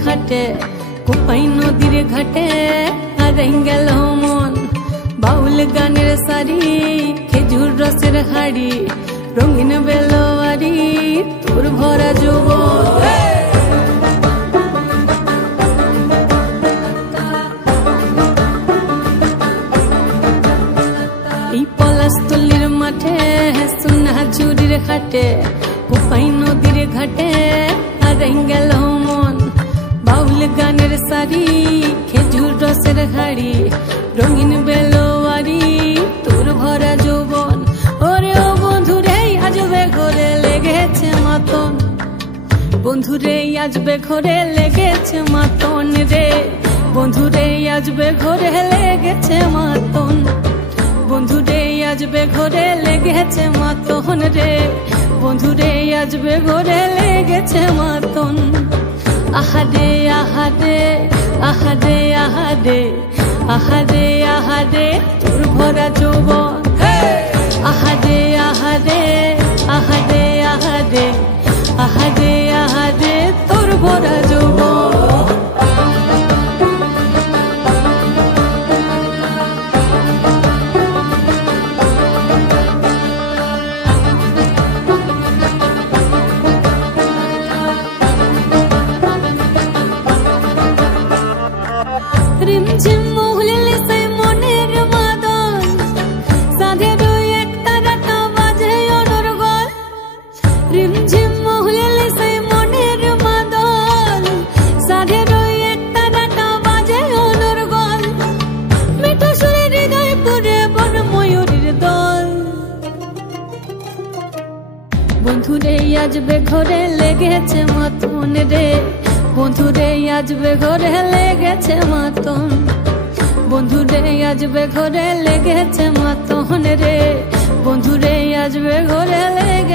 খাটে কোপাই নদীর ঘাটে হারাই গেল মন বাউল গানের সারি খেজুর রসের হাড়ি রঙিন বেলোয়ারি তোর ভরা যৌবন এই পলাশতলির মাঠে সোনা ঝুরির খাটে কোপাই নদীর ঘাটে হারাই গেল মন বাউল গানের সারি খেজুর রসের হাড়ি রঙিন বেলোয়ারি তোর ভরা যৌবন ওরে ও বন্ধুরে আজবে ঘরে লেগেছে মাতন বন্ধুরে আজবে ঘরে লেগেছে মাতন রে বন্ধুরে আজবে ঘরে লেগেছে মাতন বন্ধুরে আজবে ঘরে লেগেছে মাতন রে বন্ধুরে আজবে ঘরে লেগেছে মাতন আহারে আহারে আহারে আহারে আহারে আহারে তোর ভরা যৌবন আহারে আহারে আহারে আহারে আহারে আহারে তোর ভরা যৌবন রিমঝিম মহুলে সে মনের মাদল সাধের এক তারাটা বাজে অনর্গল রিমঝিম মহুলে সে মনের মাদল সাধের এক তারাটা বাজে অনর্গল মিঠা সুরে হৃদয় পুরে বন ময়ূরের দল বন্ধুরে আজবে ঘরে লেগেছে মাতন রে বন্ধুরে আজবে ঘরে লেগেছে মাতন বন্ধুরে আজবে ঘরে লেগেছে মাতন রে বন্ধুরে আজবে ঘরে লেগেছে